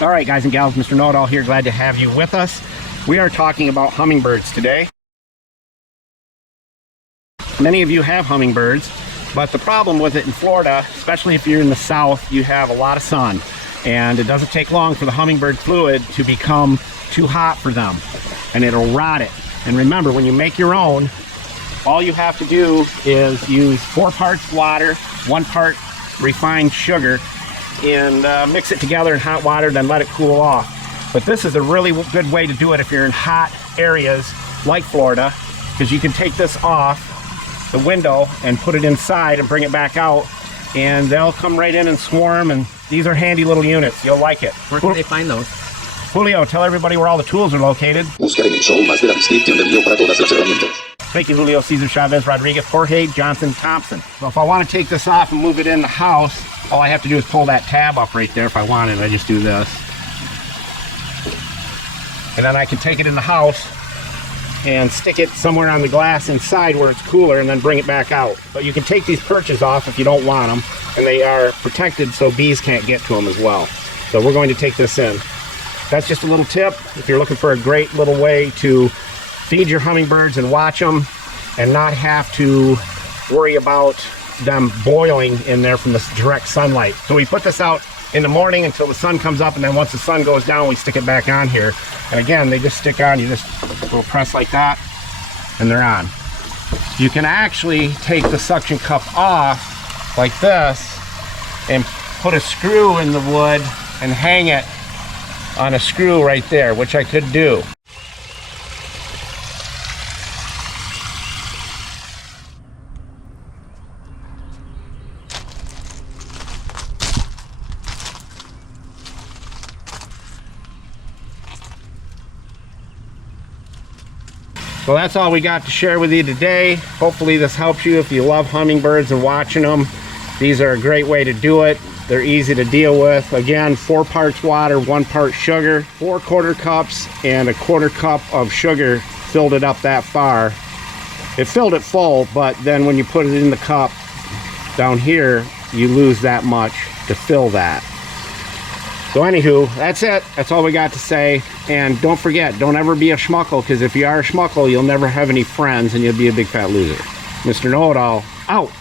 All right, guys and gals, Mr. Know-It-All here. Glad to have you with us. We are talking about hummingbirds today. Many of you have hummingbirds, but the problem with it in Florida, especially if you're in the south, you have a lot of sun, and it doesn't take long for the hummingbird fluid to become too hot for them, and it'll rot it. And remember, when you make your own, all you have to do is use 4 parts water, 1 part refined sugar, and mix it together in hot water, then let it cool off. But this is a really good way to do it if you're in hot areas like Florida, because you can take this off the window and put it inside and bring it back out, and they'll come right in and swarm. And these are handy little units. You'll like it. Where can they find those? Julio, tell everybody where all the tools are located. Buscar en el show más de la descripción del video para todas las herramientas. Thank you, Julio, Cesar, Chavez, Rodriguez, Jorge, Johnson, Thompson. So if I want to take this off and move it in the house, all I have to do is pull that tab up right there. If I wanted, I just do this. And then I can take it in the house and stick it somewhere on the glass inside where it's cooler, and then bring it back out. But you can take these perches off if you don't want them, and they are protected so bees can't get to them as well. So we're going to take this in. That's just a little tip if you're looking for a great little way to feed your hummingbirds and watch them and not have to worry about them boiling in there from the direct sunlight. So we put this out in the morning until the sun comes up, and then once the sun goes down, we stick it back on here. And again, they just stick on. You just will press like that, and they're on. You can actually take the suction cup off like this and put a screw in the wood and hang it on a screw right there, which I could do. So that's all we got to share with you today. Hopefully this helps you if you love hummingbirds and watching them. These are a great way to do it. They're easy to deal with. Again, 4 parts water, 1 part sugar, 4 quarter cups, and a 1/4 cup of sugar filled it up that far. It filled it full, but then when you put it in the cup down here, you lose that much to fill that. So anywho, that's it. That's all we got to say. And don't forget, don't ever be a schmuckle, because if you are a schmuckle, you'll never have any friends and you'll be a big fat loser. Mr. Know-It-All, out.